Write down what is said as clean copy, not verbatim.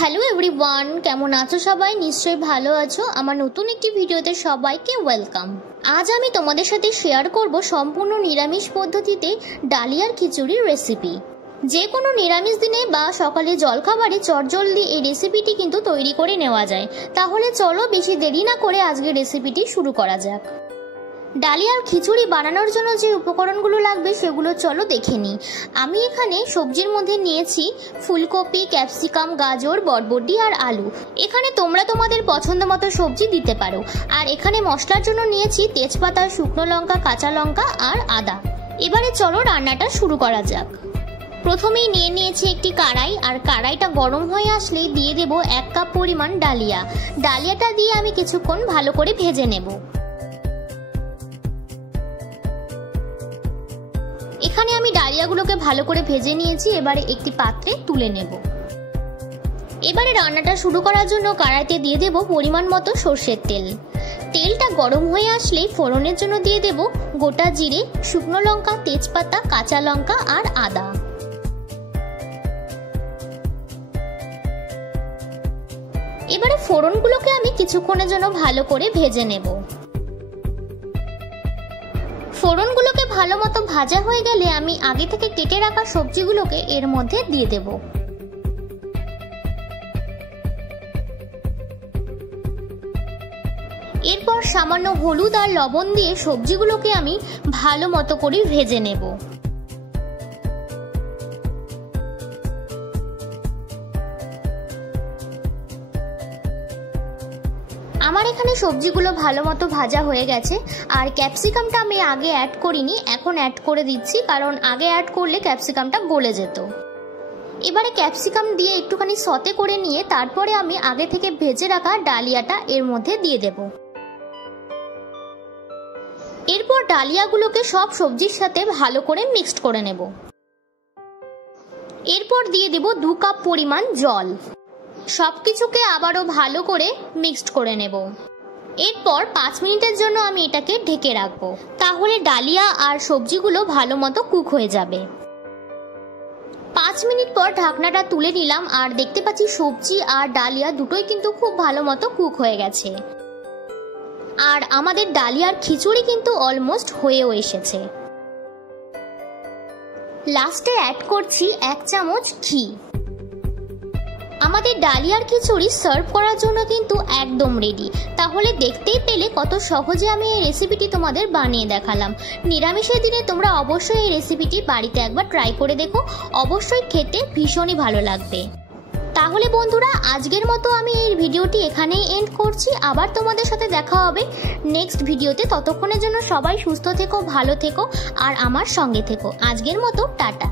Hello everyone, কেমন আছো সবাই? নিশ্চয়ই ভালো আছো। আমার নতুন একটি ভিডিওতে সবাইকে ওয়েলকাম। আজ আমি তোমাদের সাথে শেয়ার করব সম্পূর্ণ নিরামিষ পদ্ধতিতে ডালিয়ার খিচুড়ির রেসিপি। যে কোনো নিরামিষ দিনে বা সকালে জলখাবারে চটজলদি এই রেসিপিটি কিন্তু তৈরি করে নেওয়া যায়। তাহলে চলো বেশি দেরি না করে আজকের রেসিপিটি শুরু করা যাক। ডালিয়ার খিচুড়ি বানানোর জন্য যে উপকরণগুলো লাগবে সেগুলো চলো দেখে নিই। আমি এখানে সবজির মধ্যে নিয়েছি ফুলকপি, ক্যাপসিকাম, গাজর, বরবটি আর আলু। এখানে তোমরা তোমাদের পছন্দ মতো সবজি দিতে পারো। আর এখানে মশলার জন্য নিয়েছি তেজপাতা, শুকনো লঙ্কা, কাঁচা লঙ্কা আর আদা। এবারে চলো রান্নাটা শুরু করা যাক। প্রথমেই নিয়ে নিয়েছি একটি কড়াই, আর কড়াইটা গরম হয়ে আসলেই দিয়ে দেব 1 কাপ পরিমাণ ডালিয়া। ডালিয়াটা দিয়ে আমি কিছুক্ষণ ভালো করে ভেজে নেব। এখানে আমি ডালিয়াগুলোকে ভালো করে ভেজে নিয়েছি। এবারে একটি পাত্রে তুলে নেব। এবারে রান্নাটা শুরু করার জন্য কড়াইতে দিয়ে দেব পরিমাণ মতো সরষের তেল। তেলটা গরম হয়ে আসলেই ফোড়নের জন্য দিয়ে দেব গোটা জিরে, শুকনো লঙ্কা, তেজপাতা, কাঁচা লঙ্কা আর আদা। এবারে ফোড়নগুলোকে আমি কিছুক্ষণের জন্য ভালো করে ভেজে নেব। ফোড়নগুলোকে ভালো মতো ভাজা হয়ে গেলে আমি আগে থেকে কেটে রাখা সবজিগুলোকে এর মধ্যে দিয়ে দেব। এরপর সামান্য হলুদ আর লবণ দিয়ে সবজিগুলোকে আমি ভালো মতো করে ভেজে নেব। আমার এখানে সবজিগুলো ভালো মতো ভাজা হয়ে গেছে। আর ক্যাপসিকামটা আমি আগে অ্যাড করিনি, এখন অ্যাড করে দিচ্ছি, কারণ আগে অ্যাড করলে ক্যাপসিকামটা গলে যেত। এবারে ক্যাপসিকাম দিয়ে একটুখানি সতে করে নিয়ে তারপরে আমি আগে থেকে ভেজে রাখা ডালিয়াটা এর মধ্যে দিয়ে দেব। এরপর ডালিয়াগুলোকে সব সবজির সাথে ভালো করে মিক্সড করে নেব। এরপর দিয়ে দেব 2 কাপ পরিমাণ জল। সবকিছুকে আবারও ভালো করে মিক্সড করে নেব। এরপর 5 মিনিটের জন্য আমি এটাকে ঢেকে রাখবো। তাহলে ডালিয়া আর সবজিগুলো ভালো মতো কুক হয়ে যাবে। 5 মিনিট পর ঢাকনাটা তুলে নিলাম, আর দেখতে পাচ্ছি সবজি আর ডালিয়া দুটোই কিন্তু খুব ভালো মতো কুক হয়ে গেছে। আর আমাদের ডালিয়ার খিচুড়ি কিন্তু অলমোস্ট হয়েও এসেছে। লাস্টে অ্যাড করছি 1 চামচ ঘি। আমাদের ডালিয়ার খিচুড়ি সার্ভ করার জন্য কিন্তু একদম রেডি। তাহলে দেখতেই পেলে কত সহজে আমি এই রেসিপিটি তোমাদের বানিয়ে দেখালাম। নিরামিষের দিনে তোমরা অবশ্যই এই রেসিপিটি বাড়িতে একবার ট্রাই করে দেখো, অবশ্যই খেতে ভীষণই ভালো লাগবে। তাহলে বন্ধুরা, আজকের মতো আমি এই ভিডিওটি এখানেই এন্ড করছি। আবার তোমাদের সাথে দেখা হবে নেক্সট ভিডিওতে। ততক্ষণের জন্য সবাই সুস্থ থেকো, ভালো থেকো আর আমার সঙ্গে থেকো। আজকের মতো টাটা।